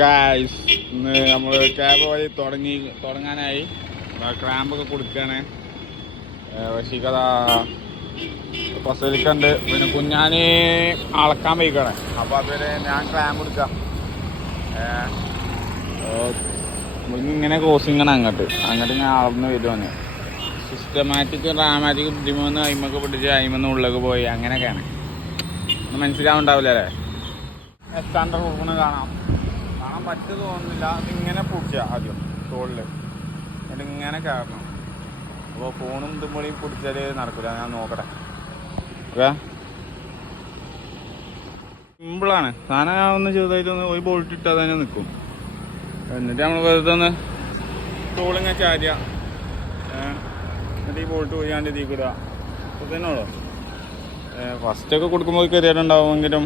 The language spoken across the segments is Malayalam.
ഗായ്സ് ഇന്ന് നമ്മൾ ക്യാബ് വഴി തുടങ്ങി തുടങ്ങാനായി. ക്രാമ്പൊക്കെ കൊടുക്കുകയാണ് പക്ഷേ പസരിക്കുണ്ട് പിന്നെ കുഞ്ഞാന് അളക്കാൻ പോയിക്കണേ അപ്പോൾ അതുവരെ ഞാൻ ക്രാമ്പ് എടുക്കാം ഇങ്ങനെ ക്രോസിംഗ് ആണ് അങ്ങോട്ട്. അങ്ങോട്ട് ഞാൻ അളന്ന് വരുവാണ് സിസ്റ്റമാറ്റിക് ഡ്രാമാറ്റിക് ബുദ്ധിമൂന്ന് അയിമൊക്കെ പിടിച്ച് അയിമന്ന് ഉള്ളിലേക്ക് പോയി. അങ്ങനെയൊക്കെയാണ്. മനസ്സിലാവുണ്ടാവില്ലേ എക്സാണ്ടർ കൊടുക്കണ കാണാം. കാണാൻ പറ്റു തോന്നുന്നില്ല. അതിങ്ങനെ പൊടിക്കുക ആദ്യം തോളിൽ എന്നിട്ട് ഇങ്ങനെ കയറണം അപ്പോൾ ഫോണും ഇതും കൂടി നടക്കില്ല ഞാൻ നോക്കട്ടെ. ഓക്കെ? സിമ്പിളാണ് സാധനം ഞാൻ ഒന്ന് ചെറുതായിട്ടൊന്ന് ഒരു ബോൾട്ട് ഇട്ടാൽ തന്നെ നിൽക്കും എന്നിട്ട് നമ്മൾ വെറുതെ ഒന്ന് ടോളിങ്ങ ചാരിയ. എന്നിട്ട് ഈ ബോൾട്ട് പോയാണ്ട് ഇതിൽ കിടുക അപ്പോൾ തന്നെ ഉള്ളൂ. ഫസ്റ്റൊക്കെ കൊടുക്കുമ്പോൾ കയറിയിട്ടുണ്ടാവുമെങ്കിലും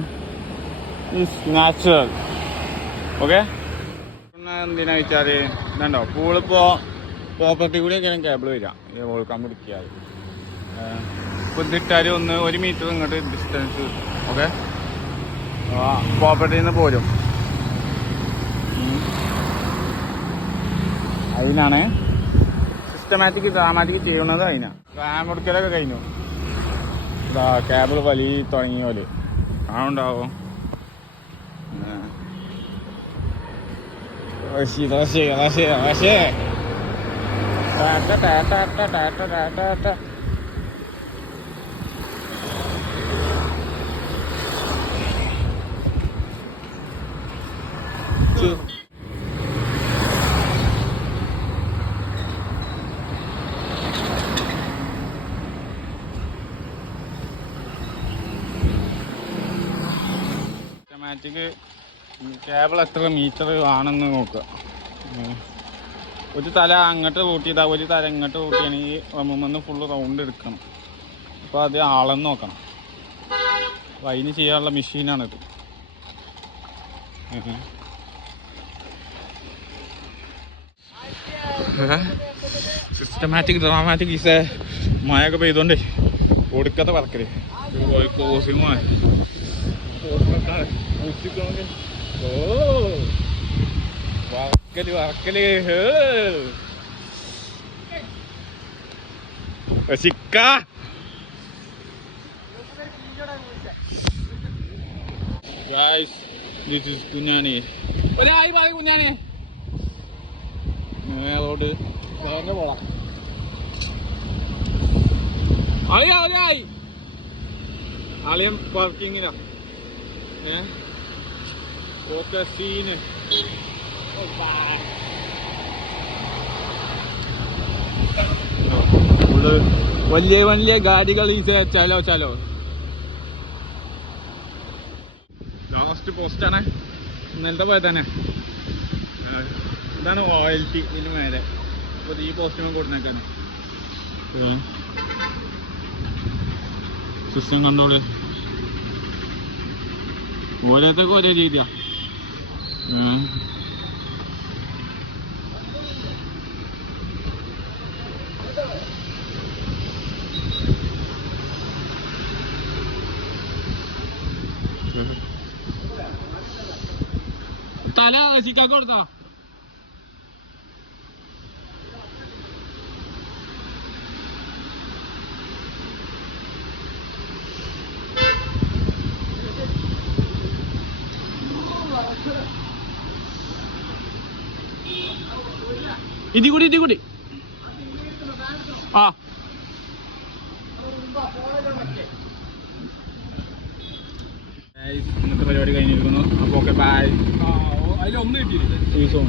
നാച്ചുറൽ ഓക്കെ? എന്തിനാ വെച്ചാൽ ഇതുണ്ടോ? പൂളിപ്പോൾ പ്രോപ്പർട്ടി കൂടിയൊക്കെ കേബിൾ വരിക? ഈ വോൾക്കാൻ പിടിക്കാതെ ഇപ്പൊ ഇതിട്ടാൽ ഒന്ന് ഒരു മീറ്റർ ഇങ്ങോട്ട് ഡിസ്റ്റൻസ് ഓക്കെ? പ്രോപ്പർട്ടിയിൽ നിന്ന് പോരും. അതിനാണ് സിസ്റ്റമാറ്റിക് ഡ്രാമാറ്റിക് ചെയ്യുന്നത് അതിനാണ് റാം കൊടുക്കലൊക്കെ കഴിഞ്ഞു. ഇതാ കേബിൾ വലി തുടങ്ങിയ പോലെ കാണുണ്ടാവും おいしい楽しい楽しい楽しいタタタタタタタタタタ chưa Cảm ơn കേബിൾ എത്ര മീറ്റർ ആണെന്ന് നോക്കുക ഒരു തല അങ്ങോട്ട് റൂട്ട് ഒരു തല ഇങ്ങോട്ട് റൂട്ട് ചെയ്യണമെങ്കിൽ ഫുള്ള് റൗണ്ട് എടുക്കണം. അപ്പോൾ അത് ആളെന്ന് നോക്കണം. അപ്പോൾ അതിന് ചെയ്യാനുള്ള മെഷീനാണിത് സിസ്റ്റമാറ്റിക് ഡ്രാമാറ്റിക് ഈസ മഴയൊക്കെ പെയ്തോണ്ടേ ഒടുക്കത്തെ പറക്കൽ. കോസിൽ മഴ. വറക്കൽ വറക്കൽ ഹേ. ചിക്ക ഗായ്സ് ദിസ് ഇസ് കുഞ്ഞാണി. ഒരായി പറ കുഞ്ഞാണി. മേലോട്ട് വേറെ പോളാം അളിയാ ഒരായി അളിയൻ പാർക്കിങ്ങിനാ ഏ? ഫുള്ള് വലിയ വലിയ ഗാഡികൾ ഈ ചലോ ചലോ. ലാസ്റ്റ് പോസ്റ്റാണ് ഇന്നലത്തെ പോയത് തന്നെ. ഇതാണ് റോയൽറ്റി ഇതിന് മേലെ. അപ്പോൾ ഈ പോസ്റ്റിനും കൊടുത്തേക്കാണ് സിസ്റ്റം കണ്ടോൾ. ഓരോരുത്തർക്കും ഓരോ രീതിയാ. ഏ. തല ചിക്കാൻ കൊടുത്തോ ഇതി കൂടി ഇതി കൂടി. ആ. ഇന്നത്തെ പരിപാടി കഴിഞ്ഞിരിക്കുന്നു. അപ്പോൾ ഓക്കെ ബൈ അതിലൊന്നും സോണ